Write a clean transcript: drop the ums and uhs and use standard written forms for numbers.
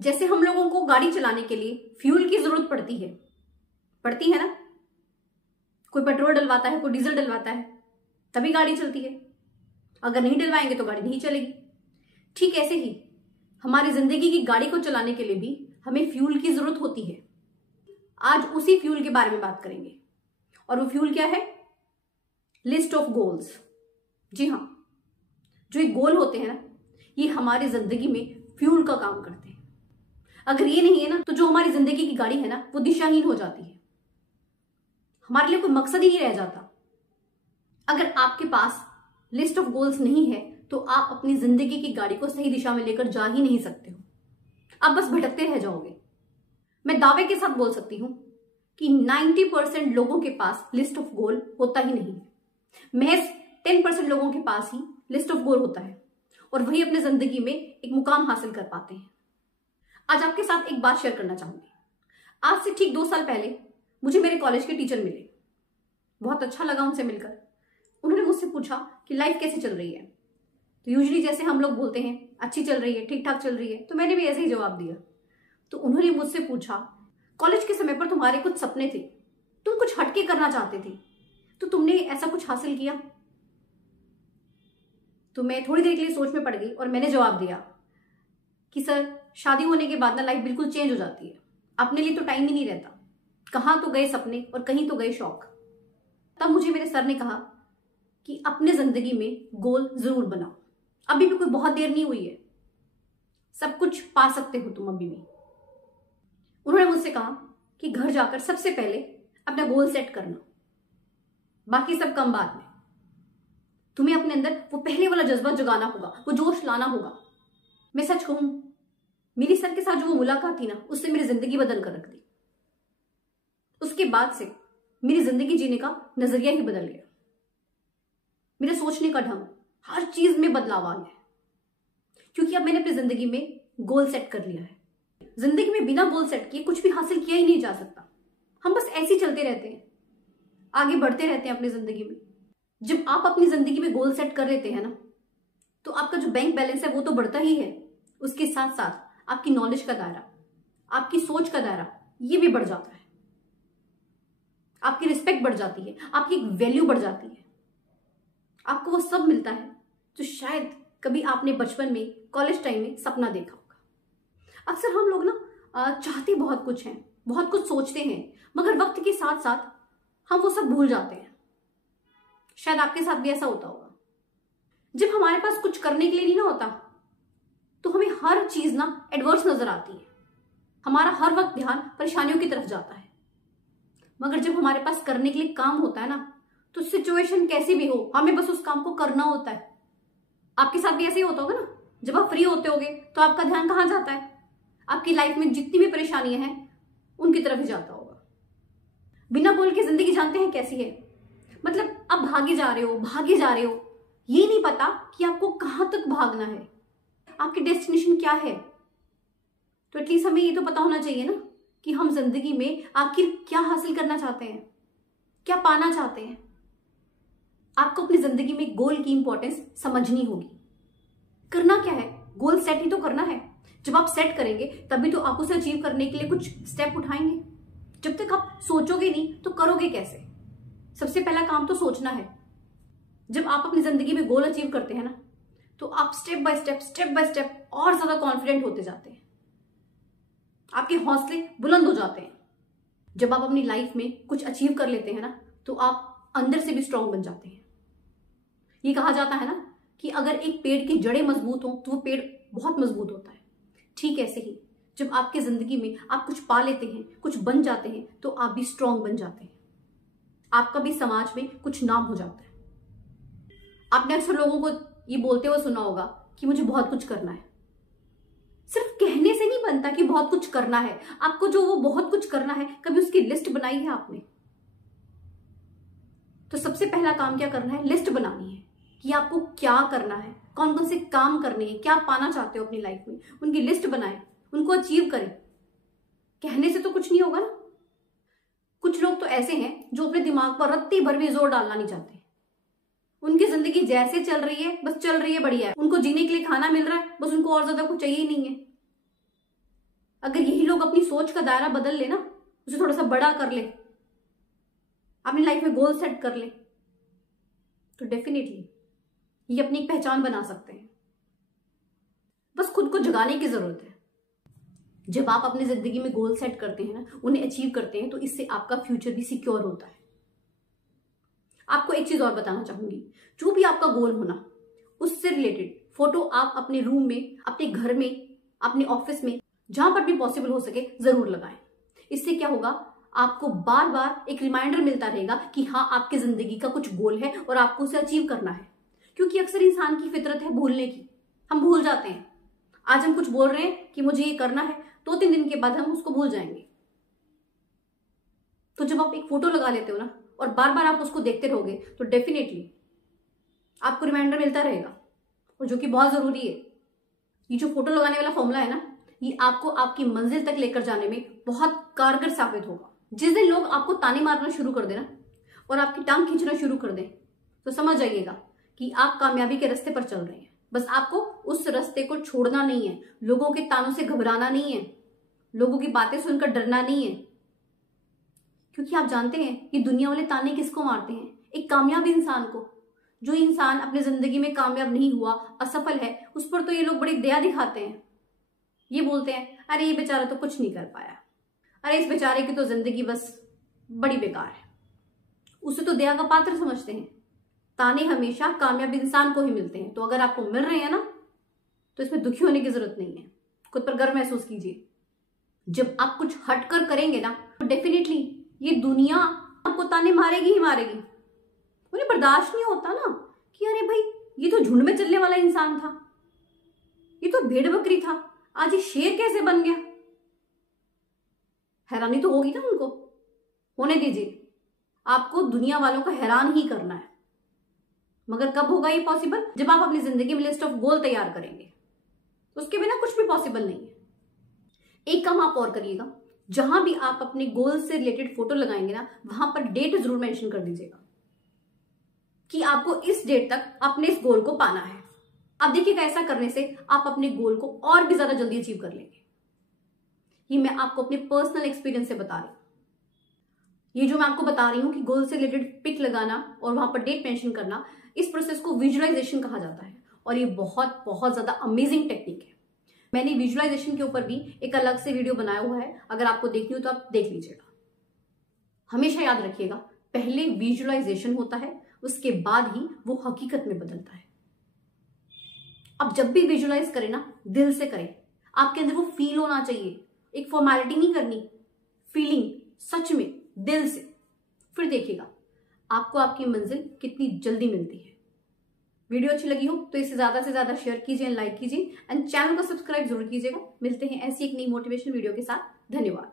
जैसे हम लोगों को गाड़ी चलाने के लिए फ्यूल की जरूरत पड़ती है ना। कोई पेट्रोल डलवाता है, कोई डीजल डलवाता है, तभी गाड़ी चलती है। अगर नहीं डलवाएंगे तो गाड़ी नहीं चलेगी। ठीक ऐसे ही हमारी जिंदगी की गाड़ी को चलाने के लिए भी हमें फ्यूल की जरूरत होती है। आज उसी फ्यूल के बारे में बात करेंगे, और वो फ्यूल क्या है? List of goals. जी हाँ, जो ये गोल होते हैं ना, ये हमारी जिंदगी में फ्यूल का काम करते हैं। अगर ये नहीं है ना, तो जो हमारी जिंदगी की गाड़ी है ना, वो दिशाहीन हो जाती है। हमारे लिए कोई मकसद ही नहीं रह जाता। अगर आपके पास लिस्ट ऑफ गोल्स नहीं है तो आप अपनी जिंदगी की गाड़ी को सही दिशा में लेकर जा ही नहीं सकते हो। आप बस भटकते रह जाओगे। मैं दावे के साथ बोल सकती हूं कि 90% लोगों के पास लिस्ट ऑफ गोल होता ही नहीं है। महज 10% लोगों के पास ही लिस्ट ऑफ गोल होता है, और वही अपनी जिंदगी में एक मुकाम हासिल कर पाते हैं। आज आपके साथ एक बात शेयर करना चाहूंगी। आज से ठीक 2 साल पहले मुझे मेरे कॉलेज के टीचर मिले। बहुत अच्छा लगा उनसे मिलकर। उन्होंने मुझसे पूछा कि लाइफ कैसे चल रही है। तो यूजुअली जैसे हम लोग बोलते हैं अच्छी चल रही है, ठीक ठाक चल रही है, तो मैंने भी ऐसे ही जवाब दिया। तो उन्होंने मुझसे पूछा, कॉलेज के समय पर तुम्हारे कुछ सपने थे, तुम कुछ हटके करना चाहते थे, तो तुमने ऐसा कुछ हासिल किया? तो मैं थोड़ी देर के लिए सोच में पड़ गई और मैंने जवाब दिया कि सर, शादी होने के बाद ना लाइफ बिल्कुल चेंज हो जाती है। अपने लिए तो टाइम ही नहीं रहता। कहाँ तो गए सपने और कहीं तो गए शौक। तब मुझे मेरे सर ने कहा कि अपने जिंदगी में गोल जरूर बनाओ। अभी भी कोई बहुत देर नहीं हुई है, सब कुछ पा सकते हो तुम अभी भी। उन्होंने मुझसे कहा कि घर जाकर सबसे पहले अपना गोल सेट करना, बाकी सब कम बाद में। तुम्हें अपने अंदर वो पहले वाला जज्बा जगाना होगा, वो जोश लाना होगा। मैं सच कहूं, मेरी सर के साथ जो वो मुलाकात थी ना, उससे मेरी जिंदगी बदल कर रख दी। उसके बाद से मेरी जिंदगी जीने का नजरिया ही बदल गया। मेरे सोचने का ढंग, हर चीज में बदलाव आ गया, क्योंकि अब मैंने अपनी जिंदगी में गोल सेट कर लिया है। जिंदगी में बिना गोल सेट किए कुछ भी हासिल किया ही नहीं जा सकता। हम बस ऐसे ही चलते रहते हैं, आगे बढ़ते रहते हैं अपनी जिंदगी में। जब आप अपनी जिंदगी में गोल सेट कर लेते हैं ना, तो आपका जो बैंक बैलेंस है वो तो बढ़ता ही है, उसके साथ साथ आपकी नॉलेज का दायरा, आपकी सोच का दायरा, ये भी बढ़ जाता है। आपकी रिस्पेक्ट बढ़ जाती है, आपकी एक वैल्यू बढ़ जाती है। आपको वो सब मिलता है जो शायद कभी आपने बचपन में, कॉलेज टाइम में सपना देखा होगा। अक्सर हम लोग ना चाहते बहुत कुछ हैं, बहुत कुछ सोचते हैं, मगर वक्त के साथ साथ हम वो सब भूल जाते हैं। शायद आपके साथ भी ऐसा होता होगा। जब हमारे पास कुछ करने के लिए नहीं ना होता, तो हमें हर चीज ना एडवर्स नजर आती है। हमारा हर वक्त ध्यान परेशानियों की तरफ जाता है। मगर जब हमारे पास करने के लिए काम होता है ना, तो सिचुएशन कैसी भी हो, हमें बस उस काम को करना होता है। आपके साथ भी ऐसे ही होता होगा ना। जब आप फ्री होते होगे तो आपका ध्यान कहाँ जाता है? आपकी लाइफ में जितनी भी परेशानियां हैं उनकी तरफ ही जाता होगा। बिना गोल की जिंदगी जानते हैं कैसी है? मतलब आप भागे जा रहे हो, ये नहीं पता कि आपको कहां तक भागना है, आपकी डेस्टिनेशन क्या है। तो एटलीस्ट हमें ये तो पता होना चाहिए ना कि हम जिंदगी में आखिर क्या हासिल करना चाहते हैं, क्या पाना चाहते हैं। आपको अपनी जिंदगी में गोल की इंपॉर्टेंस समझनी होगी। करना क्या है? गोल सेट ही तो करना है। जब आप सेट करेंगे तभी तो आप उसे अचीव करने के लिए कुछ स्टेप उठाएंगे। जब तक आप सोचोगे नहीं तो करोगे कैसे? सबसे पहला काम तो सोचना है। जब आप अपनी जिंदगी में गोल अचीव करते हैं ना, तो आप स्टेप बाय स्टेप और ज्यादा कॉन्फिडेंट होते जाते हैं। आपके हौसले बुलंद हो जाते हैं। जब आप अपनी लाइफ में कुछ अचीव कर लेते हैं ना, तो आप अंदर से भी स्ट्रांग बन जाते हैं। ये कहा जाता है ना कि अगर एक पेड़ की जड़ें मजबूत हो तो वो पेड़ बहुत मजबूत होता है। ठीक ऐसे ही जब आपकी जिंदगी में आप कुछ पा लेते हैं, कुछ बन जाते हैं, तो आप भी स्ट्रांग बन जाते हैं। आपका भी समाज में कुछ नाम हो जाता है। आपने अक्सर लोगों को ये बोलते हुए सुना होगा कि मुझे बहुत कुछ करना है। सिर्फ कहने से नहीं बनता कि बहुत कुछ करना है। आपको जो वो बहुत कुछ करना है, कभी उसकी लिस्ट बनाई है आपने? तो सबसे पहला काम क्या करना है? लिस्ट बनानी है कि आपको क्या करना है, कौन कौन से काम करने हैं, क्या पाना चाहते हो अपनी लाइफ में। उनकी लिस्ट बनाएं, उनको अचीव करें। कहने से तो कुछ नहीं होगा ना। कुछ लोग तो ऐसे हैं जो अपने दिमाग पर रत्ती भर भी जोर डालना नहीं चाहते। उनकी जिंदगी जैसे चल रही है, बस चल रही है, बढ़िया है। उनको जीने के लिए खाना मिल रहा है, बस उनको और ज्यादा कुछ चाहिए ही नहीं है। अगर यही लोग अपनी सोच का दायरा बदल ले ना, उसे थोड़ा सा बड़ा कर ले, अपनी लाइफ में गोल सेट कर ले, तो डेफिनेटली ये अपनी एक पहचान बना सकते हैं। बस खुद को जगाने की जरूरत है। जब आप अपनी जिंदगी में गोल सेट करते हैं ना, उन्हें अचीव करते हैं, तो इससे आपका फ्यूचर भी सिक्योर होता है। आपको एक चीज और बताना चाहूंगी, जो भी आपका गोल होना, उससे रिलेटेड फोटो आप अपने रूम में, अपने घर में, अपने ऑफिस में, जहां पर भी पॉसिबल हो सके जरूर लगाएं। इससे क्या होगा, आपको बार बार एक रिमाइंडर मिलता रहेगा कि हाँ, आपकी जिंदगी का कुछ गोल है और आपको उसे अचीव करना है। क्योंकि अक्सर इंसान की फितरत है भूलने की, हम भूल जाते हैं। आज हम कुछ बोल रहे हैं कि मुझे ये करना है, 2-3 दिन के बाद हम उसको भूल जाएंगे। तो जब आप एक फोटो लगा लेते हो ना, और बार बार आप उसको देखते रहोगे, तो डेफिनेटली आपको रिमाइंडर मिलता रहेगा, और जो कि बहुत जरूरी है। ये जो फोटो लगाने वाला फॉर्मूला है ना, ये आपको आपकी मंजिल तक लेकर जाने में बहुत कारगर साबित होगा। जिस दिन लोग आपको ताने मारना शुरू कर देना और आपकी टांग खींचना शुरू कर दें, तो समझ जाइएगा कि आप कामयाबी के रास्ते पर चल रहे हैं। बस आपको उस रास्ते को छोड़ना नहीं है, लोगों के तानों से घबराना नहीं है, लोगों की बातें सुनकर डरना नहीं है। क्योंकि आप जानते हैं कि दुनिया वाले ताने किसको मारते हैं? एक कामयाब इंसान को। जो इंसान अपनी जिंदगी में कामयाब नहीं हुआ, असफल है, उस पर तो ये लोग बड़ी दया दिखाते हैं। ये बोलते हैं, अरे ये बेचारा तो कुछ नहीं कर पाया, अरे इस बेचारे की तो जिंदगी बस बड़ी बेकार है। उसे तो दया का पात्र समझते हैं। ताने हमेशा कामयाब इंसान को ही मिलते हैं। तो अगर आपको मिल रहे हैं ना, तो इसमें दुखी होने की जरूरत नहीं है। खुद पर गर्व महसूस कीजिए। जब आप कुछ हटकर करेंगे ना, तो डेफिनेटली ये दुनिया आपको ताने मारेगी ही मारेगी। उन्हें बर्दाश्त नहीं होता ना कि अरे भाई, ये तो झुंड में चलने वाला इंसान था, ये तो भेड़ बकरी था, आज ये शेर कैसे बन गया। हैरानी तो होगी ना उनको। होने दीजिए, आपको दुनिया वालों को हैरान ही करना है। मगर कब होगा ये पॉसिबल? जब आप अपनी जिंदगी में लिस्ट ऑफ गोल तैयार करेंगे। उसके बिना कुछ भी पॉसिबल नहीं है। एक काम आप और करिएगा, जहां भी आप अपने गोल से रिलेटेड फोटो लगाएंगे ना, वहां पर डेट जरूर मेंशन कर दीजिएगा कि आपको इस डेट तक अपने इस गोल को पाना है। आप देखिएगा, ऐसा करने से आप अपने गोल को और भी ज्यादा जल्दी अचीव कर लेंगे। ये मैं आपको अपने पर्सनल एक्सपीरियंस से बता रही हूं। ये जो मैं आपको बता रही हूं कि गोल से रिलेटेड पिक लगाना और वहां पर डेट मेंशन करना, इस प्रोसेस को विजुअलाइजेशन कहा जाता है। और ये बहुत बहुत ज्यादा अमेजिंग टेक्निक है। मैंने विजुअलाइजेशन के ऊपर भी एक अलग से वीडियो बनाया हुआ है, अगर आपको देखनी हो तो आप देख लीजिएगा। हमेशा याद रखिएगा, पहले विजुअलाइजेशन होता है, उसके बाद ही वो हकीकत में बदलता है। अब जब भी विजुअलाइज करें ना, दिल से करें। आपके अंदर वो फील होना चाहिए, एक फॉर्मेलिटी नहीं करनी, फीलिंग सच में दिल से। फिर देखिएगा आपको आपकी मंजिल कितनी जल्दी मिलती है। वीडियो अच्छी लगी हो तो इसे ज्यादा से ज्यादा शेयर कीजिए, लाइक कीजिए एंड चैनल को सब्सक्राइब जरूर कीजिएगा। मिलते हैं ऐसी एक नई मोटिवेशनल वीडियो के साथ। धन्यवाद।